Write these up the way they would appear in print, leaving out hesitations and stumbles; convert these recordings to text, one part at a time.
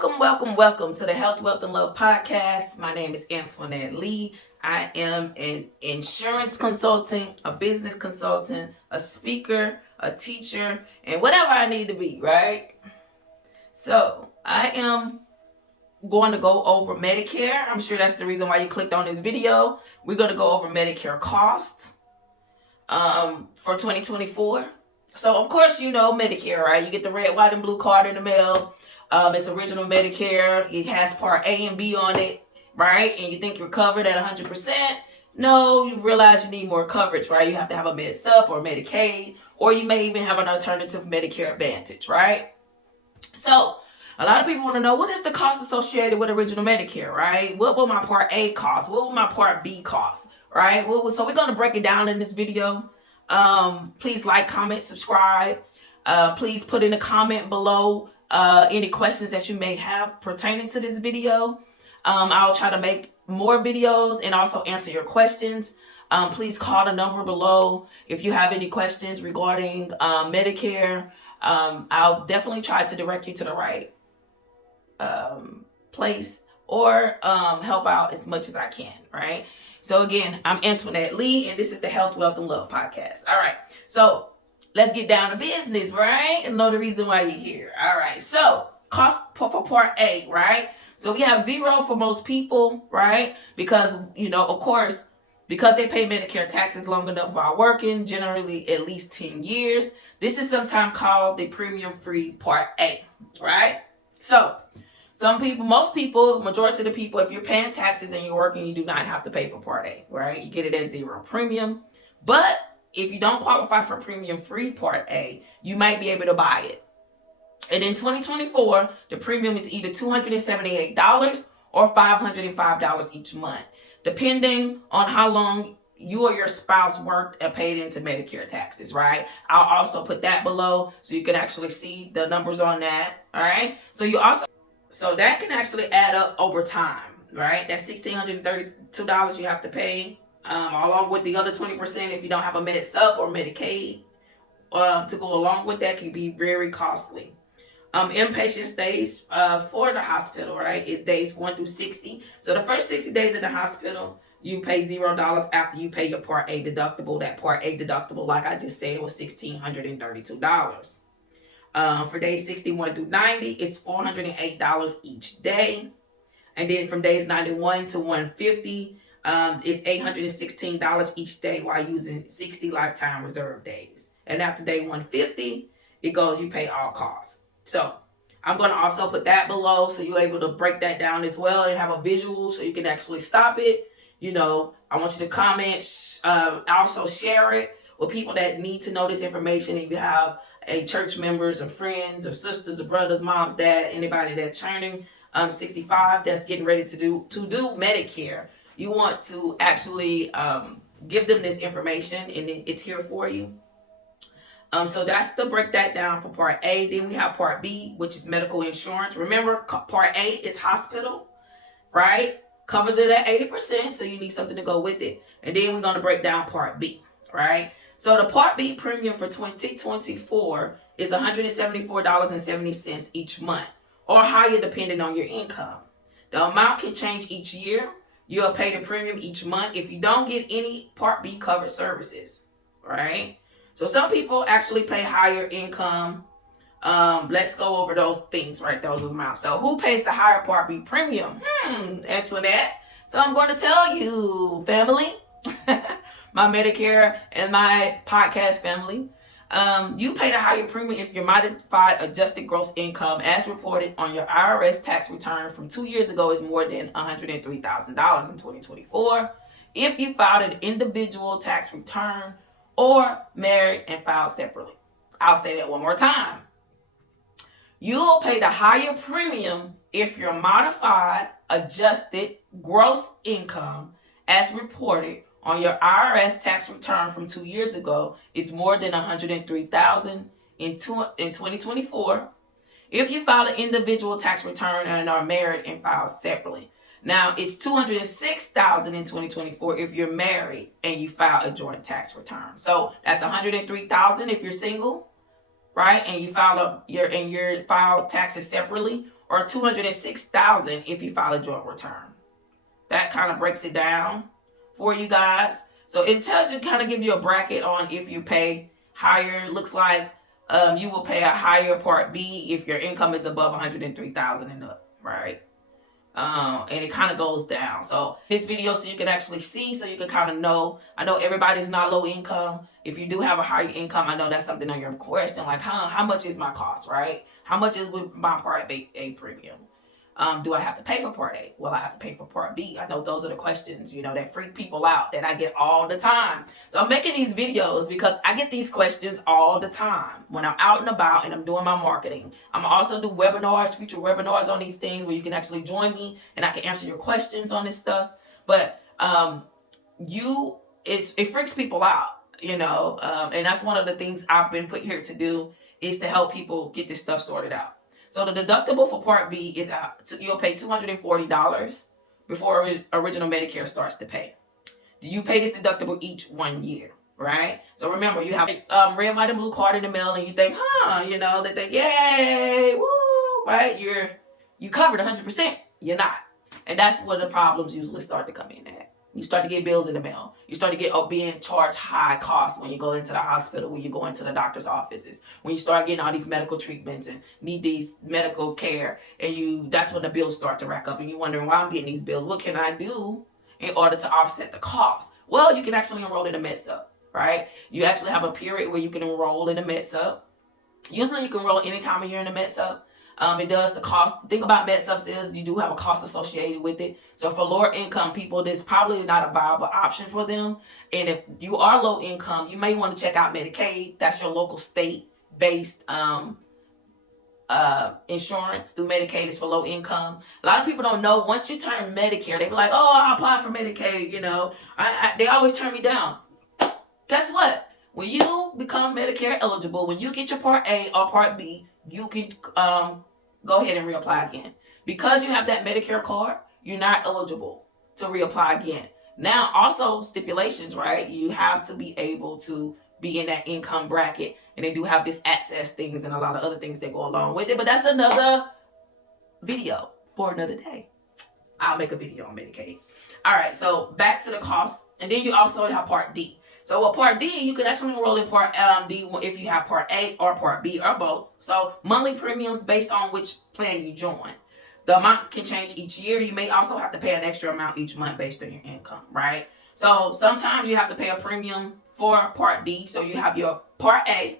Welcome to the Health, Wealth, and Love podcast. My name is Antoinette Lee. I am an insurance consultant, a business consultant, a speaker, a teacher, and whatever I need to be, right? So I am going to go over Medicare. I'm sure that's the reason why you clicked on this video. We're going to go over Medicare costs for 2024. So, of course, you know Medicare, right? You get the red, white, and blue card in the mail. It's original Medicare. It has Part A and B on it, right? And you think you're covered at 100%. No, you realize you need more coverage, right? You have to have a Med Sup or Medicaid, or you may even have an alternative Medicare Advantage, right? So, a lot of people want to know, what is the cost associated with original Medicare, right? What will my Part A cost? What will my Part B cost, right? So we're going to break it down in this video. Please like, comment, subscribe. Please put in a comment below any questions that you may have pertaining to this video. I'll try to make more videos and also answer your questions. Please call the number below if you have any questions regarding Medicare. I'll definitely try to direct you to the right place or help out as much as I can, right? So again, I'm Antoinette Lee, and this is the Health, Wealth, and Love podcast. All right, so let's get down to business, right? And know the reason why you're here. All right, so cost for Part A, right? So we have zero for most people, right? Because, you know, of course, because they pay Medicare taxes long enough while working, generally at least 10 years. This is sometimes called the premium-free Part A, right? So most people, majority of the people, if you're paying taxes and you're working, you do not have to pay for Part A, right? You get it at zero premium. But if you don't qualify for premium-free Part A, you might be able to buy it. And in 2024, the premium is either $278 or $505 each month, depending on how long you or your spouse worked and paid into Medicare taxes, right? I'll also put that below so you can actually see the numbers on that, all right? So that can actually add up over time, right? That's $1,632 you have to pay, along with the other 20% if you don't have a Med Sup or Medicaid. To go along with that can be very costly. Inpatient stays for the hospital, right, is days 1 through 60. So the first 60 days in the hospital, you pay $0 after you pay your Part A deductible. That Part A deductible, like I just said, was $1,632. For days 61 through 90, it's $408 each day. And then from days 91 to 150, it's $816 each day while using 60 lifetime reserve days. And after day 150, you pay all costs. So I'm going to also put that below so you're able to break that down as well and have a visual so you can actually stop it. You know, I want you to comment, also share it with people that need to know this information. If you have church members or friends or sisters or brothers, moms, dad, anybody that's turning 65 that's getting ready to do Medicare, you want to actually give them this information, and it's here for you. So that's to break that down for Part A. Then we have Part B, which is medical insurance. Remember, Part A is hospital, right? Covers it at 80%, so you need something to go with it. And then we're going to break down Part B, right? So the Part B premium for 2024 is $174.70 each month, or higher depending on your income. The amount can change each year. You'll pay the premium each month if you don't get any Part B covered services, right? So some people actually pay higher income. Let's go over those things, right? Those amounts. So who pays the higher Part B premium? Antoinette. So I'm going to tell you, family, my Medicare and my podcast family. You pay the higher premium if your modified adjusted gross income as reported on your IRS tax return from 2 years ago is more than $103,000 in 2024. If you filed an individual tax return or married and filed separately. I'll say that one more time. You'll pay the higher premium if your modified adjusted gross income as reported on your IRS tax return from 2 years ago is more than $103,000 in 2024. If you file an individual tax return and are married and filed separately. Now, it's $206,000 in 2024 if you're married and you file a joint tax return. So that's $103,000 if you're single, right? And you file taxes separately, or $206,000 if you file a joint return. That kind of breaks it down for you guys. So it tells you, kind of give you a bracket on if you pay higher. Looks like you will pay a higher Part B if your income is above $103,000 and up, right? And it kind of goes down. So this video, so you can actually see, so you can kind of know. I know everybody's not low income. If you do have a higher income, I know that's something on your question, like how much is my cost, right? How much is with my Part A premium? Do I have to pay for Part A? Will I have to pay for Part B? I know those are the questions, that freak people out, that I get all the time. So I'm making these videos because I get these questions all the time when I'm out and about and I'm doing my marketing. I'm also do webinars, future webinars on these things where you can actually join me and I can answer your questions on this stuff. But it freaks people out, and that's one of the things I've been put here to do, is to help people get this stuff sorted out. So the deductible for Part B is you'll pay $240 before original Medicare starts to pay. You pay this deductible each 1 year, right? So remember, you have a red, white, and blue card in the mail, and you think, they think, yay, woo, right? You covered 100%. You're not, and that's where the problems usually start to come in at. You start to get bills in the mail. You start to get being charged high costs when you go into the hospital, when you go into the doctor's offices, when you start getting all these medical treatments and need these medical care, and that's when the bills start to rack up, and you're wondering, why I'm getting these bills. What can I do in order to offset the cost? Well, you can actually enroll in a MedSup, right? You actually have a period where you can enroll in a MedSup. Usually you can enroll any time of year in a MedSup. It does the cost. The thing about MedSups is you do have a cost associated with it. So for lower income people, this is probably not a viable option for them. And if you are low income, you may want to check out Medicaid. That's your local state-based insurance through Medicaid. Is for low income. A lot of people don't know, once you turn Medicare, they be like, oh, I applied for Medicaid. They always turn me down. Guess what? When you become Medicare eligible, when you get your Part A or Part B, you can go ahead and reapply again. Because you have that Medicare card, you're not eligible to reapply again. Now, also stipulations, right? You have to be able to be in that income bracket, and they do have this access things and a lot of other things that go along with it. But that's another video for another day. I'll make a video on Medicaid. All right, so back to the cost. And then you also have Part D. So with Part D, you can actually enroll in Part D if you have Part A or Part B or both. So monthly premiums based on which plan you join. The amount can change each year. You may also have to pay an extra amount each month based on your income, right? So sometimes you have to pay a premium for Part D. So you have your Part A,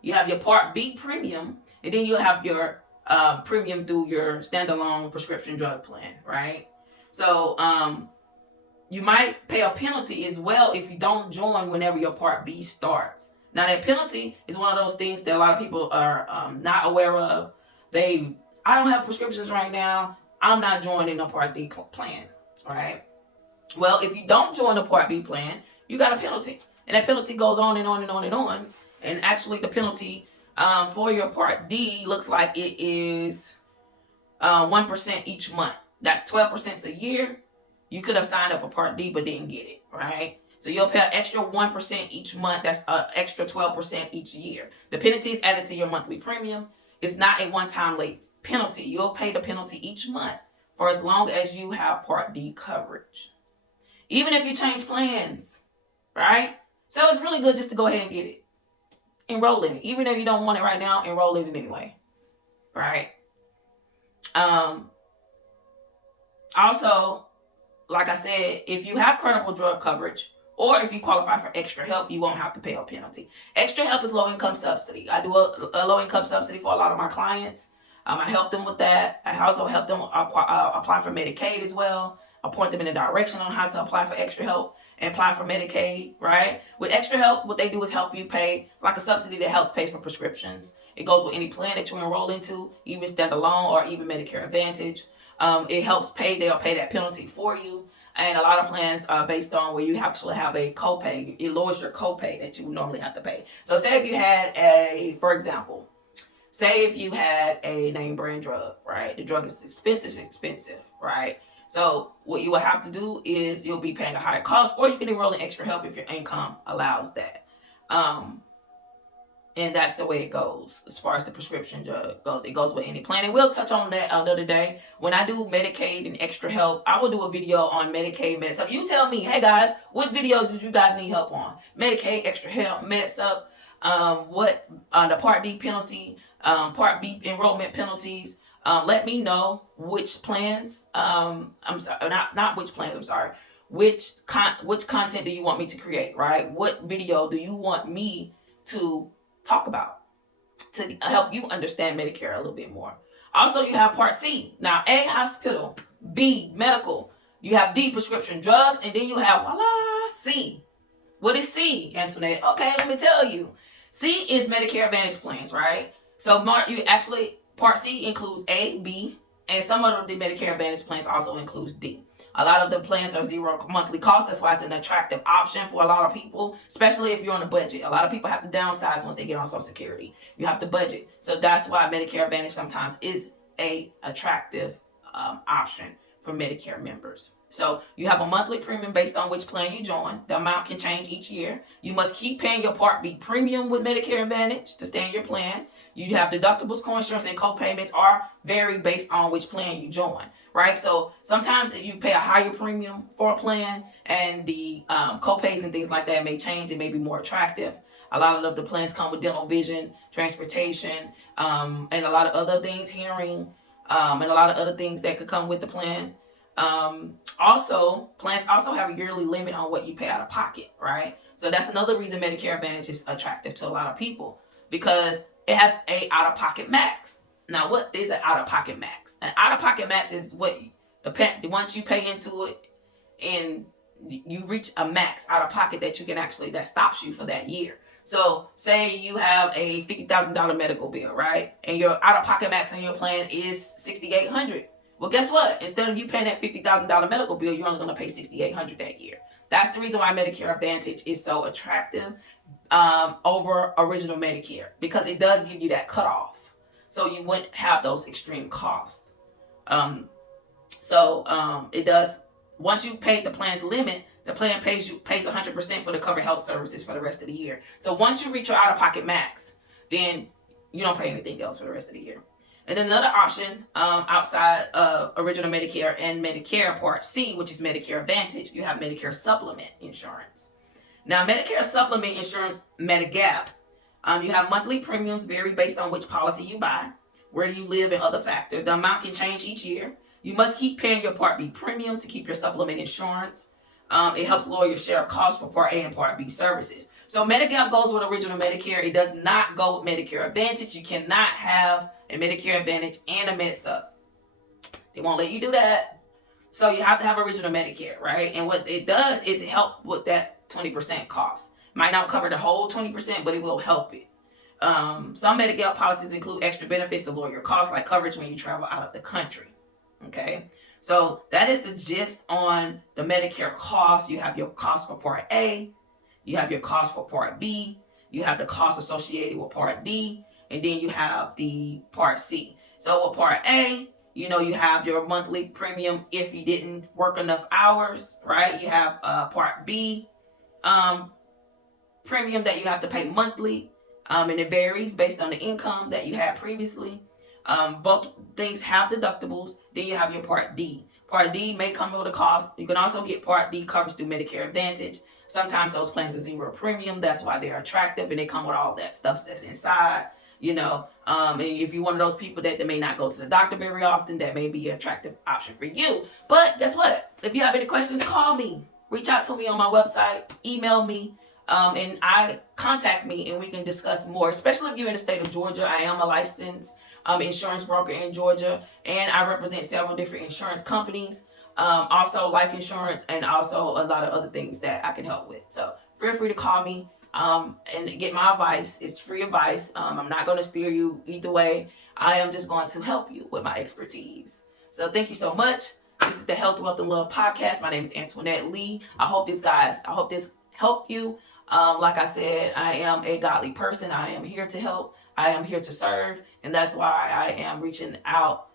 you have your Part B premium, and then you have your premium through your standalone prescription drug plan, right? So you might pay a penalty as well if you don't join whenever your Part B starts. Now, that penalty is one of those things that a lot of people are not aware of. I don't have prescriptions right now. I'm not joining a Part D plan, right? Well, if you don't join the Part B plan, you got a penalty. And that penalty goes on and on and on and on. And actually, the penalty for your Part D looks like it is 1% each month. That's 12% a year. You could have signed up for Part D but didn't get it, right? So you'll pay an extra 1% each month. That's an extra 12% each year. The penalty is added to your monthly premium. It's not a one-time late penalty. You'll pay the penalty each month for as long as you have Part D coverage. Even if you change plans, right? So it's really good just to go ahead and get it. Enroll in it. Even if you don't want it right now, enroll in it anyway, right? Also, like I said, if you have credible drug coverage, or if you qualify for extra help, you won't have to pay a penalty. Extra help is low-income subsidy. I do a low-income subsidy for a lot of my clients. I help them with that. I also help them apply for Medicaid as well. I point them in a direction on how to apply for extra help and apply for Medicaid, right? With extra help, what they do is help you pay, like a subsidy that helps pay for prescriptions. It goes with any plan that you enroll into, even standalone or even Medicare Advantage. It helps pay, they'll pay that penalty for you. And a lot of plans are based on where you actually have a copay. It lowers your copay that you would normally have to pay. So say if you had for example, say if you had a name brand drug, right? The drug is expensive, right? So what you will have to do is you'll be paying a higher cost, or you can enroll in extra help if your income allows that. And that's the way it goes as far as the prescription drug goes. It goes with any plan. And we'll touch on that another day. When I do Medicaid and extra help, I will do a video on Medicaid meds up. You tell me, hey guys, what videos did you guys need help on? Medicaid, extra help, meds up, what the Part D penalty, Part B enrollment penalties. Let me know which plans. I'm sorry, not which plans. I'm sorry. Which content do you want me to create? Right? What video do you want me to talk about to help you understand Medicare a little bit more? Also, you have Part C. Now, A, hospital. B, medical. You have D, prescription drugs. And then you have, voila, C. What is C, Antoinette? Okay, let me tell you. C is Medicare Advantage plans, right? So, you actually, Part C includes A, B, and some of the Medicare Advantage plans also includes D. A lot of the plans are zero monthly cost. That's why it's an attractive option for a lot of people, especially if you're on a budget. A lot of people have to downsize once they get on Social Security. You have to budget. So that's why Medicare Advantage sometimes is a attractive option for Medicare members. So you have a monthly premium based on which plan you join. The amount can change each year. You must keep paying your Part B premium with Medicare Advantage to stay in your plan. You have deductibles, co-insurance, and co-payments are vary based on which plan you join, right? So sometimes if you pay a higher premium for a plan and the co-pays and things like that may change, it may be more attractive. A lot of the plans come with dental, vision, transportation, and a lot of other things, hearing, and a lot of other things that could come with the plan. Also, plans also have a yearly limit on what you pay out of pocket, right? So that's another reason Medicare Advantage is attractive to a lot of people, because it has a out-of-pocket max. Now, what is an out-of-pocket max? An out-of-pocket max is what once you pay into it and you reach a max out-of-pocket that you can actually, that stops you for that year. So say you have a $50,000 medical bill, right? And your out-of-pocket max on your plan is $6,800. Well, guess what? Instead of you paying that $50,000 medical bill, you're only going to pay $6,800 that year. That's the reason why Medicare Advantage is so attractive over original Medicare, because it does give you that cutoff, so you wouldn't have those extreme costs. It does. Once you pay the plan's limit, the plan pays 100% for the covered health services for the rest of the year. So once you reach your out-of-pocket max, then you don't pay anything else for the rest of the year. And then another option outside of original Medicare and Medicare Part C, which is Medicare Advantage, you have Medicare Supplement Insurance. Now, Medicare Supplement Insurance, Medigap, you have monthly premiums vary based on which policy you buy, where do you live, and other factors. The amount can change each year. You must keep paying your Part B premium to keep your supplement insurance. It helps lower your share of costs for Part A and Part B services. So Medigap goes with original Medicare. It does not go with Medicare Advantage. You cannot have a Medicare Advantage and a MedSup. They won't let you do that. So you have to have original Medicare, right? And what it does is it help with that 20% cost. Might not cover the whole 20%, but it will help it. Some Medigap policies include extra benefits to lower your costs, like coverage when you travel out of the country. Okay, so that is the gist on the Medicare cost. You have your cost for Part A, you have your cost for Part B, you have the cost associated with Part D, and then you have the Part C. So with Part A, you have your monthly premium if you didn't work enough hours, right? You have Part B premium that you have to pay monthly, and it varies based on the income that you had previously. Both things have deductibles. Then you have your Part D. Part D may come with a cost. You can also get Part D coverage through Medicare Advantage. Sometimes those plans are zero premium. That's why they're attractive, and they come with all that stuff that's inside. And if you're one of those people that may not go to the doctor very often, that may be an attractive option for you. But guess what? If you have any questions, call me. Reach out to me on my website. Email me. And contact me, and we can discuss more, especially if you're in the state of Georgia. I am a licensed insurance broker in Georgia, and I represent several different insurance companies, also life insurance, and also a lot of other things that I can help with. So feel free to call me and get my advice. It's free advice. I'm not going to steer you either way. I am just going to help you with my expertise. So thank you so much. This is the Health, Wealth, and Love podcast. My name is Antoinette Lee. I hope this helped you. Like I said, I am a godly person. I am here to help. I am here to serve. And that's why I am reaching out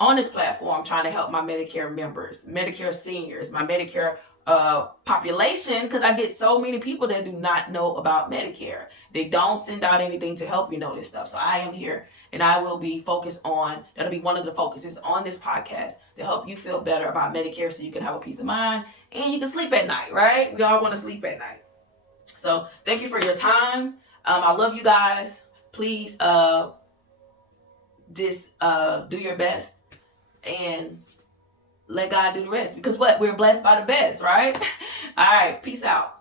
on this platform, trying to help my Medicare members, Medicare seniors, my Medicare population, because I get so many people that do not know about Medicare. They don't send out anything to help you know this stuff. So I am here, and I will be focused on, that'll be one of the focuses on this podcast, to help you feel better about Medicare so you can have a peace of mind and you can sleep at night, right? We all want to sleep at night. So thank you for your time. I love you guys. Please just do your best and let God do the rest. Because what? We're blessed by the best, right? All right. Peace out.